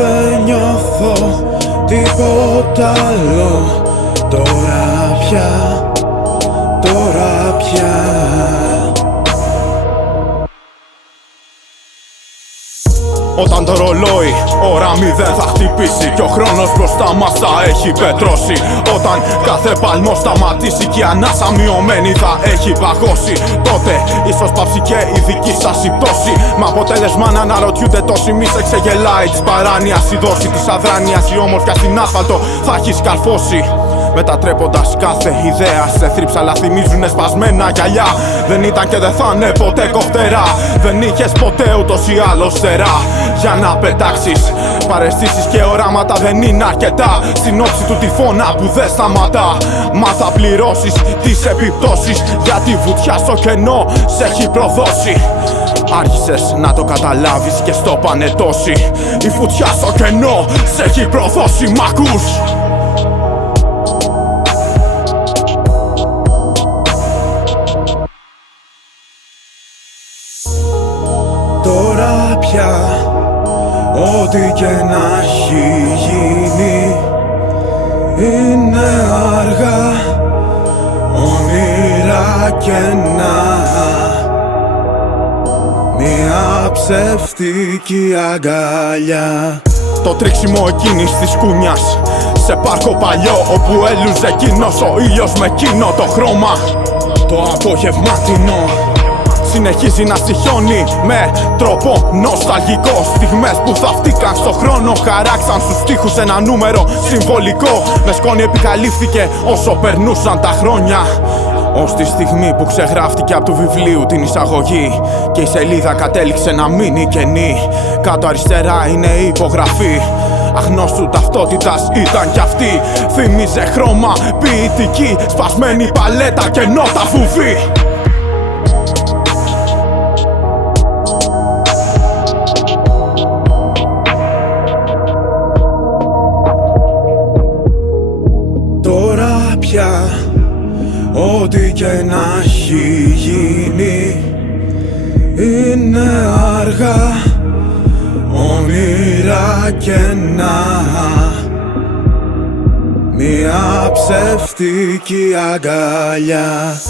δεν νιώθω τίποτα άλλο. Τώρα πια Όταν το ρολόι ώρα 0 θα χτυπήσει και ο χρόνος μπροστά μας θα έχει πετρώσει. Όταν κάθε παλμό σταματήσει και η ανάσα μειωμένη θα έχει παγώσει, τότε ίσως πάψει και η δική σας η πτώση. Με αποτέλεσμα να αναρωτιούνται τόσοι, μη σε ξεγελάει της παράνοιας η δόση της αδράνειας. Η όμορφια στην άσφαλτο θα έχει σκαρφώσει, μετατρέποντας κάθε ιδέα σε θρύψα, αλλά θυμίζουνε σπασμένα γυαλιά. Δεν ήταν και δεν θα είναι ποτέ κοφτερά. Δεν είχες ποτέ ούτως ή άλλως στερά για να πετάξεις. Παραισθήσεις και οράματα δεν είναι αρκετά στην όψη του τυφώνα που δεν σταματά. Μα θα πληρώσεις τις επιπτώσεις, γιατί βουτιά στο κενό σε έχει προδώσει. Άρχισες να το καταλάβεις και στο πανετώσει. Η βουτιά στο κενό σε έχει προδώσει, μ' ακούς? Τώρα πια ό,τι και να έχει γίνει είναι αργά. Όνειρα κενά, μια ψεύτικη αγκαλιά. Το τρίξιμο εκείνης της κούνιας σε πάρκο παλιό, όπου έλουζε εκείνος ο ήλιος με εκείνο το χρώμα. Το απογευματινό συνεχίζει να στοιχιώνει με τρόπο νοσταλγικό. Στιγμές που θαυτήκαν στο χρόνο, χαράξαν στους στίχους ένα νούμερο συμβολικό. Με σκόνη επικαλύφθηκε όσο περνούσαν τα χρόνια, ως τη στιγμή που ξεγράφτηκε από του βιβλίου την εισαγωγή και η σελίδα κατέληξε να μείνει κενή. Κάτω αριστερά είναι η υπογραφή αγνώστου ταυτότητας ήταν κι αυτή. Θύμιζε χρώμα ποιητική, σπασμένη παλέτα και νότα φουβή. Τώρα πια ό,τι και να έχει γίνει είναι αργά. Όνειρα κενά, μια ψεύτικη αγκαλιά.